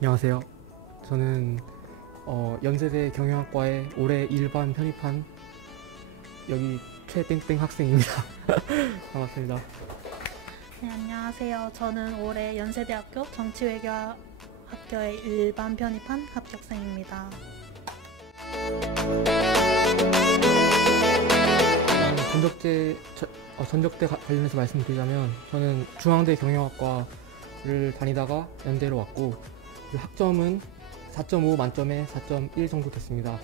안녕하세요. 저는 연세대 경영학과에 올해 일반 편입한 여기 최땡땡 학생입니다. 반갑습니다. 네, 안녕하세요. 저는 올해 연세대학교 정치외교학교에 일반 편입한 합격생입니다. 전적대 관련해서 말씀드리자면 저는 중앙대 경영학과를 다니다가 연대로 왔고 학점은 4.5 만점에 4.1 정도 됐습니다.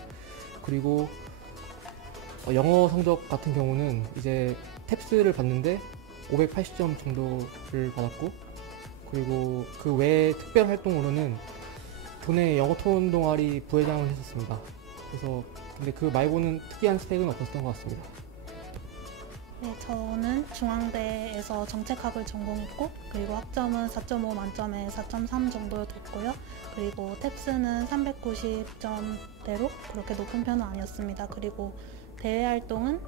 그리고 영어 성적 같은 경우는 이제 탭스를 봤는데 580점 정도를 받았고, 그리고 그 외에 특별 활동으로는 교내 영어 토론 동아리 부회장을 했었습니다. 그래서 근데 그 말고는 특이한 스펙은 없었던 것 같습니다. 네, 저는 중앙대에서 정책학을 전공했고, 그리고 학점은 4.5 만점에 4.3 정도 됐고요. 그리고 탭스는 390점대로 그렇게 높은 편은 아니었습니다. 그리고 대외 활동은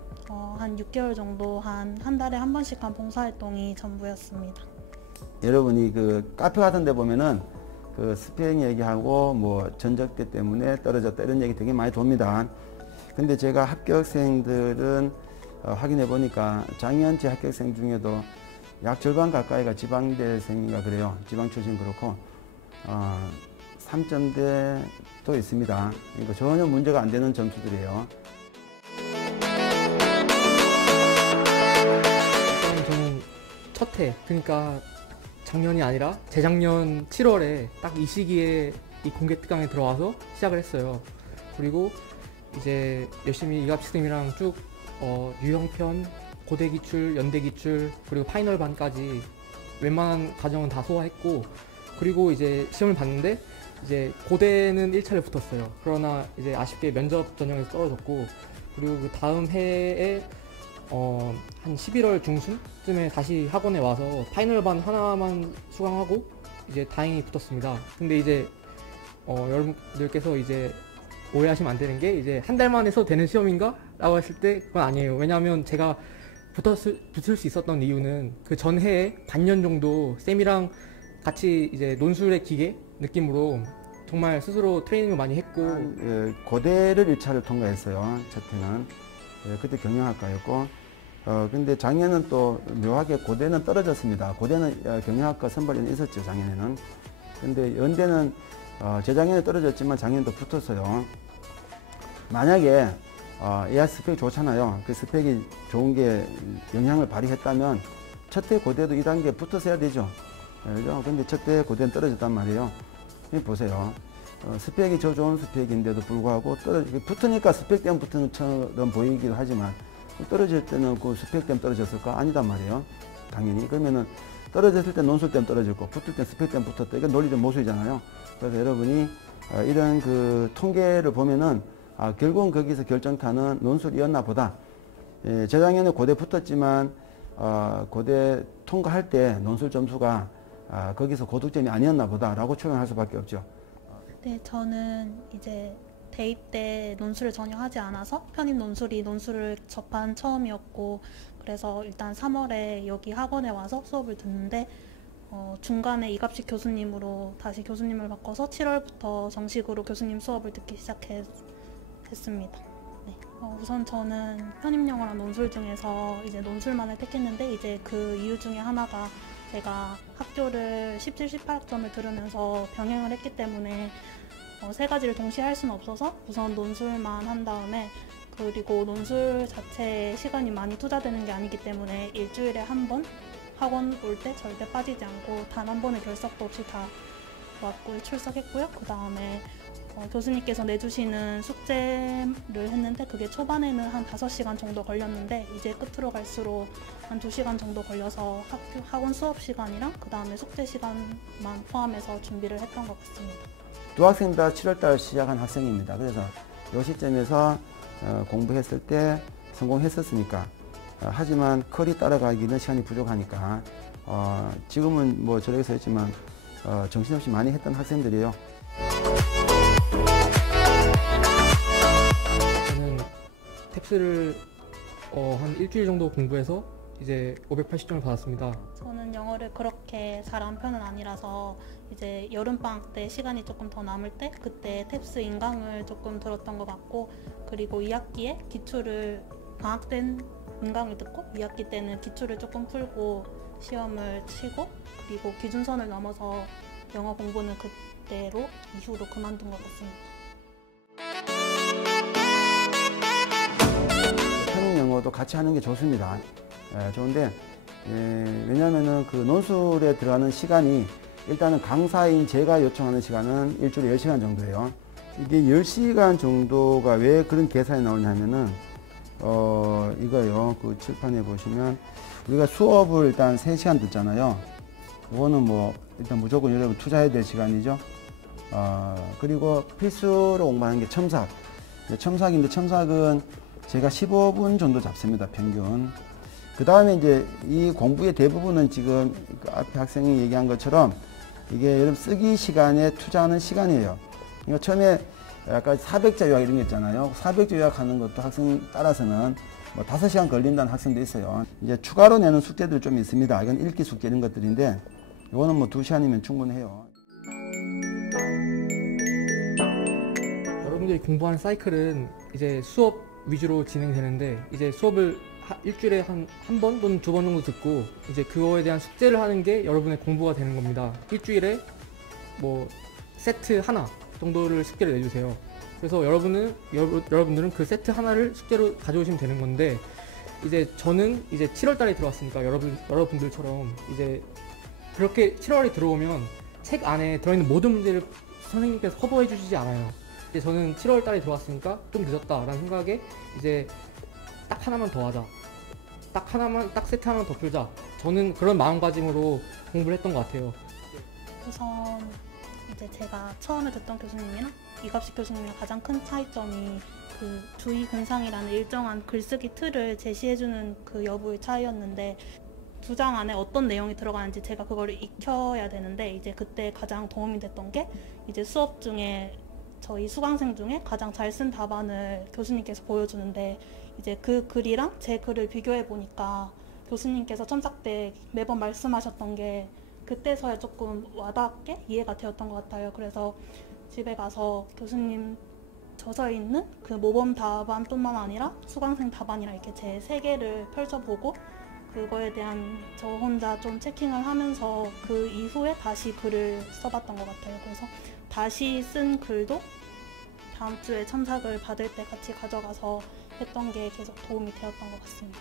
한 6개월 정도 한 달에 한 번씩 한 봉사활동이 전부였습니다. 여러분이 그 카페 같은 데 보면은 그 스펙 얘기하고 뭐 전적대 때문에 떨어졌다 이런 얘기 되게 많이 돕니다. 근데 제가 합격생들은 확인해 보니까 작년제 합격생 중에도 약 절반 가까이가 지방대생인가 그래요. 지방 출신 그렇고 3점대도 있습니다. 그러니까 전혀 문제가 안 되는 점수들이에요. 저는 첫 해, 그러니까 작년이 아니라 재작년 7월에 딱 이 시기에 이 공개 특강에 들어와서 시작을 했어요. 그리고 이제 열심히 이갑 시스템이랑 쭉 유형편, 고대 기출, 연대 기출, 그리고 파이널 반까지 웬만한 과정은 다 소화했고, 그리고 이제 시험을 봤는데 이제 고대는 1차를 붙었어요. 그러나 이제 아쉽게 면접 전형에서 떨어졌고, 그리고 그 다음 해에 한 11월 중순쯤에 다시 학원에 와서 파이널 반 하나만 수강하고 이제 다행히 붙었습니다. 근데 이제 여러분들께서 이제 오해하시면 안 되는 게, 이제 한 달만 해서 되는 시험인가? 라고 했을 때 그건 아니에요. 왜냐하면 제가 붙을 수 있었던 이유는 그 전해에 반년 정도 쌤이랑 같이 이제 논술의 기계 느낌으로 정말 스스로 트레이닝을 많이 했고, 고대를 1차를 통과했어요. 첫 해는. 그때 경영학과였고, 근데 작년은 또 묘하게 고대는 떨어졌습니다. 고대는 경영학과 선발이 있었죠, 작년에는. 근데 연대는 재작년에 떨어졌지만 작년에도 붙었어요. 만약에 AI 스펙이 좋잖아요. 그 스펙이 좋은 게 영향을 발휘했다면 첫 해 고대도 2단계에 붙었어야 되죠. 그죠? 근데 첫 해 고대는 떨어졌단 말이에요. 보세요. 스펙이 저 좋은 스펙인데도 불구하고 붙으니까 스펙 때문에 붙은 것처럼 보이기도 하지만 떨어질 때는 그 스펙 때문에 떨어졌을까? 아니단 말이에요. 당연히. 그러면은 떨어졌을 때 논술 때문에 떨어졌고 붙을 때 스펙 때문에 붙었다. 이건 논리적 모순이잖아요. 그래서 여러분이 이런 그 통계를 보면은 결국은 거기서 결정타는 논술이었나 보다. 재작년에 고대 붙었지만 고대 통과할 때 논술 점수가 거기서 고득점이 아니었나 보다라고 추론할 수밖에 없죠. 네, 저는 이제 대입 때 논술을 전혀 하지 않아서 편입 논술을 접한 처음이었고, 그래서 일단 3월에 여기 학원에 와서 수업을 듣는데 중간에 이갑식 교수님으로 다시 교수님을 바꿔서 7월부터 정식으로 교수님 수업을 듣기 시작했습니다. 네. 우선 저는 편입 영어랑 논술 중에서 이제 논술만을 택했는데, 이제 그 이유 중에 하나가 제가 학교를 17, 18학점을 들으면서 병행을 했기 때문에 세 가지를 동시에 할 수는 없어서 우선 논술만 한 다음에, 그리고 논술 자체에 시간이 많이 투자되는 게 아니기 때문에 일주일에 한 번 학원 올 때 절대 빠지지 않고 단 한 번의 결석도 없이 다 왔고 출석했고요. 그 다음에 교수님께서 내주시는 숙제를 했는데 그게 초반에는 한 5시간 정도 걸렸는데 이제 끝으로 갈수록 한 2시간 정도 걸려서 학원 수업 시간이랑 그 다음에 숙제 시간만 포함해서 준비를 했던 것 같습니다. 두 학생 다 7월달 시작한 학생입니다. 그래서 이 시점에서 공부했을 때 성공했었으니까, 하지만 컬이 따라가기는 시간이 부족하니까 지금은 뭐 저력에서 했지만 정신없이 많이 했던 학생들이에요. 저는 탭스를 한 일주일 정도 공부해서 이제 580점을 받았습니다. 저는 영어를 그렇게 잘하는 편은 아니라서 이제 여름방학 때 시간이 조금 더 남을 때 그때 탭스 인강을 조금 들었던 것 같고, 그리고 2학기에 기출을 방학 땐 인강을 듣고 2학기 때는 기출을 조금 풀고 시험을 치고, 그리고 기준선을 넘어서 영어 공부는 그때로 이후로 그만둔 것 같습니다. 편입 영어도 같이 하는 게 좋습니다. 좋은데 왜냐하면은 그 논술에 들어가는 시간이 일단은 강사인 제가 요청하는 시간은 일주일에 10시간 정도예요. 이게 10시간 정도가 왜 그런 계산이 나오냐면은 이거요. 그 칠판에 보시면 우리가 수업을 일단 3시간 듣잖아요. 이거는 뭐 일단 무조건 여러분 투자해야 될 시간이죠. 그리고 필수로 공부하는 게 첨삭. 첨삭인데 첨삭은 제가 15분 정도 잡습니다. 평균. 그 다음에 이제 이 공부의 대부분은 지금 그 앞에 학생이 얘기한 것처럼 이게 여러분 쓰기 시간에 투자하는 시간이에요. 그러니까 처음에 아까 400자 요약 이런 거 있잖아요. 400자 요약하는 것도 학생 따라서는 뭐 5시간 걸린다는 학생도 있어요. 이제 추가로 내는 숙제들 좀 있습니다. 이건 읽기 숙제 이런 것들인데 이거는 뭐 2시간이면 충분해요. 여러분들이 공부하는 사이클은 이제 수업 위주로 진행되는데, 이제 수업을 일주일에 한 번 또는 2번 정도 듣고 이제 그거에 대한 숙제를 하는 게 여러분의 공부가 되는 겁니다. 일주일에 뭐 세트 하나 정도를 숙제를 내주세요. 그래서 여러분들은 그 세트 하나를 숙제로 가져오시면 되는 건데, 이제 저는 이제 7월 달에 들어왔으니까 여러분들처럼 이제 그렇게 7월에 들어오면 책 안에 들어있는 모든 문제를 선생님께서 커버해 주시지 않아요. 이제 저는 7월 달에 들어왔으니까 좀 늦었다라는 생각에 이제 딱 하나만 더 하자. 딱 세트 하나만 더 풀자. 저는 그런 마음가짐으로 공부를 했던 것 같아요. 우선 이제 제가 처음에 듣던 교수님이랑 이갑식 교수님이랑 가장 큰 차이점이 그 주의 근상이라는 일정한 글쓰기 틀을 제시해주는 그 여부의 차이였는데, 2장 안에 어떤 내용이 들어가는지 제가 그거를 익혀야 되는데, 이제 그때 가장 도움이 됐던 게 이제 수업 중에 저희 수강생 중에 가장 잘 쓴 답안을 교수님께서 보여주는데, 이제 그 글이랑 제 글을 비교해 보니까 교수님께서 첨삭 때 매번 말씀하셨던 게 그때서야 조금 와닿게 이해가 되었던 것 같아요. 그래서 집에 가서 교수님 적어 있는 그 모범 답안뿐만 아니라 수강생 답안이랑 이렇게 제 3개를 펼쳐보고 그거에 대한 저 혼자 좀 체킹을 하면서 그 이후에 다시 글을 써봤던 것 같아요. 그래서 다시 쓴 글도 다음 주에 첨삭을 받을 때 같이 가져가서 했던 게 계속 도움이 되었던 것 같습니다.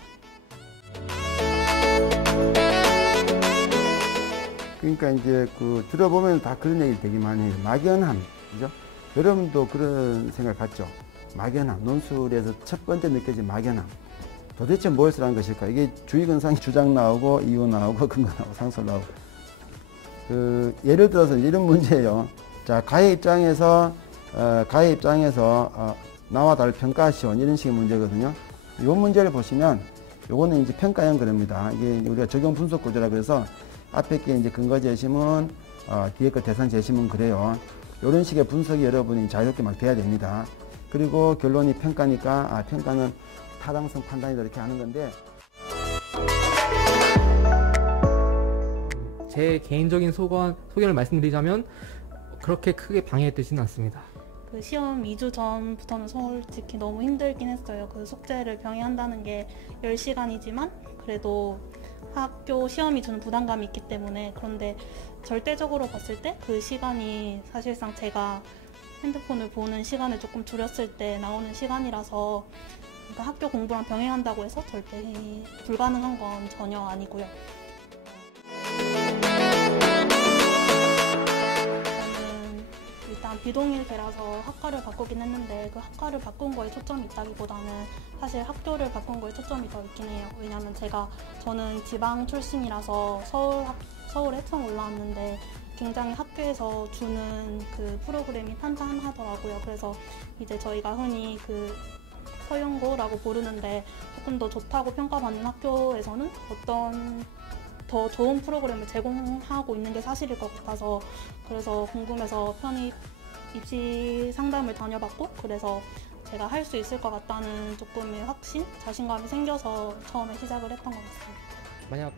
그러니까 이제 그 들어보면 다 그런 얘기 되게 많이 해요. 막연함, 그죠? 여러분도 그런 생각 갖죠? 막연함, 논술에서 첫 번째 느껴진 막연함. 도대체 무엇을 한 것일까? 이게 주의근상이 주장 나오고 이유 나오고 근거 나오고 상설 나오고. 예를 들어서 이런 문제예요. 자, 가해 입장에서 나와 다를 평가시온 이런 식의 문제거든요. 이 문제를 보시면 요거는 이제 평가형 그럽니다. 이게 우리가 적용 분석 구조라 그래서 앞에 게 이제 근거 제시문, 뒤에 거 대상 제시문 그래요. 이런 식의 분석이 여러분이 자유롭게 막 돼야 됩니다. 그리고 결론이 평가니까 평가는 타당성 판단이다 이렇게 하는 건데, 제 개인적인 소견을 말씀드리자면 그렇게 크게 방해되지는 않습니다. 그 시험 2주 전부터는 솔직히 너무 힘들긴 했어요. 그 숙제를 병행한다는 게 10시간이지만 그래도 학교 시험이 주는 부담감이 있기 때문에. 그런데 절대적으로 봤을 때 그 시간이 사실상 제가 핸드폰을 보는 시간을 조금 줄였을 때 나오는 시간이라서, 그러니까 학교 공부랑 병행한다고 해서 절대 불가능한 건 전혀 아니고요. 저는 일단 비동일계라서 학과를 바꾸긴 했는데 그 학과를 바꾼 거에 초점이 있다기보다는 사실 학교를 바꾼 거에 초점이 더 있긴 해요. 왜냐면 저는 지방 출신이라서 서울에 처음 올라왔는데 굉장히 학교에서 주는 그 프로그램이 탄탄하더라고요. 그래서 이제 저희가 흔히 그 서영고라고 부르는데 조금 더 좋다고 평가받는 학교에서는 어떤 더 좋은 프로그램을 제공하고 있는 게 사실일 것 같아서, 그래서 궁금해서 편입 입시 상담을 다녀봤고, 그래서 제가 할 수 있을 것 같다는 조금의 확신, 자신감이 생겨서 처음에 시작을 했던 것 같습니다. 만약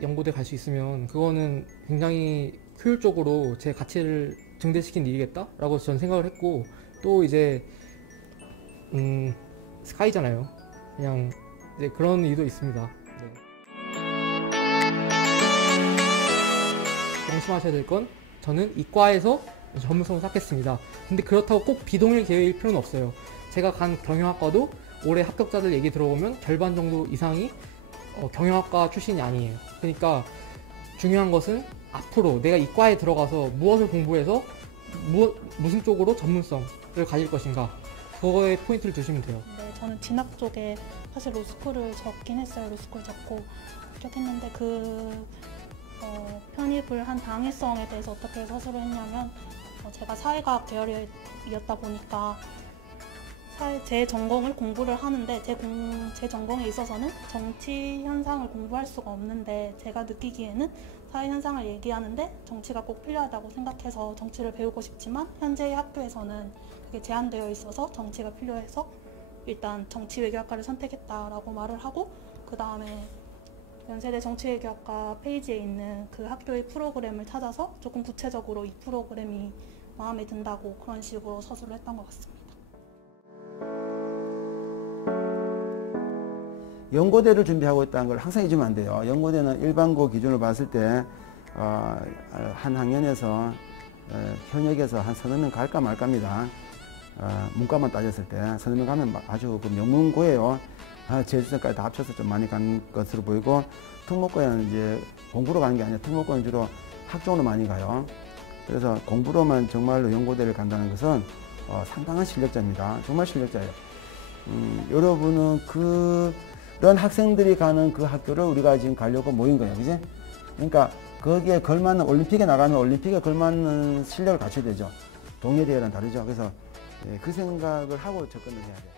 연고대 갈 수 있으면 그거는 굉장히 효율적으로 제 가치를 증대시킨 일이겠다라고 저는 생각을 했고, 또 이제 스카이잖아요. 그냥 이제 그런 일도 있습니다. 네. 명심하셔야 될 건, 저는 이과에서 전문성을 쌓겠습니다. 근데 그렇다고 꼭 비동일 계획일 필요는 없어요. 제가 간 경영학과도 올해 합격자들 얘기 들어보면 절반 정도 이상이 경영학과 출신이 아니에요. 그러니까 중요한 것은 앞으로 내가 이과에 들어가서 무엇을 공부해서 무슨 쪽으로 전문성을 가질 것인가, 그거에 포인트를 두시면 돼요. 네, 저는 진학 쪽에 사실 로스쿨을 적긴 했어요. 로스쿨 적고 합격했는데 편입을 한 당위성에 대해서 어떻게 서술을 했냐면, 제가 사회과학 계열이었다 보니까 제 전공을 공부를 하는데 제 전공에 있어서는 정치 현상을 공부할 수가 없는데, 제가 느끼기에는 사회 현상을 얘기하는데 정치가 꼭 필요하다고 생각해서 정치를 배우고 싶지만 현재의 학교에서는 그게 제한되어 있어서 정치가 필요해서 일단 정치외교학과를 선택했다라고 말을 하고, 그 다음에 연세대 정치외교학과 페이지에 있는 그 학교의 프로그램을 찾아서 조금 구체적으로 이 프로그램이 마음에 든다고 그런 식으로 서술을 했던 것 같습니다. 연고대를 준비하고 있다는 걸 항상 잊으면 안 돼요. 연고대는 일반고 기준을 봤을 때 한 학년에서 현역에서 한 서너 명 갈까 말까입니다. 문과만 따졌을 때 서너 명 가면 아주 그 명문고예요. 재수생까지 다 합쳐서 좀 많이 간 것으로 보이고, 특목고에는 이제 공부로 가는 게 아니라 특목고는 주로 학종으로 많이 가요. 그래서 공부로만 정말로 연고대를 간다는 것은 상당한 실력자입니다. 정말 실력자예요. 여러분은 그런 학생들이 가는 그 학교를 우리가 지금 가려고 모인 거예요. 그지? 그러니까 거기에 걸맞는, 올림픽에 나가면 올림픽에 걸맞는 실력을 갖춰야 되죠. 동예 대회랑 다르죠. 그래서 그 생각을 하고 접근을 해야 돼요.